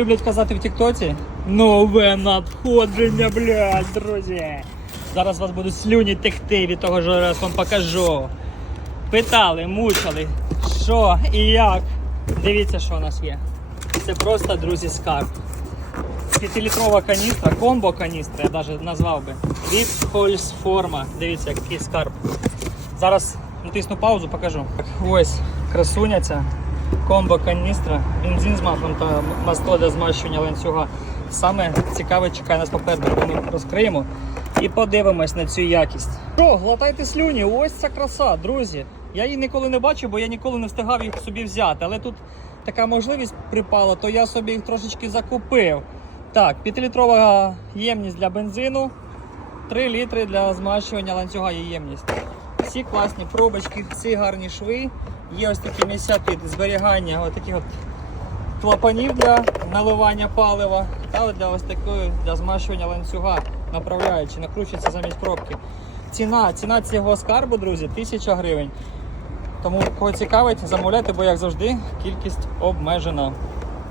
Люблять казати в Тіктоці. Нове надходження, блядь, друзі. Зараз вас будуть слюні текти від того, що зараз вам покажу. Питали, мучили, що і як. Дивіться, що у нас є. Це просто, друзі, скарб. П'ятилітрова каністра, комбо каністра, я навіть назвав би. Від Хольсформа. Дивіться, який скарб. Зараз натисну паузу, покажу. Ось красуня ця. Комбо каністра, бензин з маслом та масло для змащування ланцюга. Саме цікаве чекає нас попереду. Ми розкриємо і подивимось на цю якість. Що, глотайте слюні, ось ця краса, друзі. Я її ніколи не бачив, бо я ніколи не встигав їх собі взяти. Але тут така можливість припала, то я собі їх трошечки закупив. Так, 5-літрова ємність для бензину, 3 літри для змащування ланцюга є ємність. Всі класні пробочки, всі гарні шви. Є ось такі місця під зберігання ось таких от клапанів для наливання палива та для ось такої для змащування ланцюга направляючи, накручується замість пробки. Ціна, ціна цього скарбу, друзі, 1000 гривень. Тому кого цікавить, замовляйте, бо як завжди, кількість обмежена.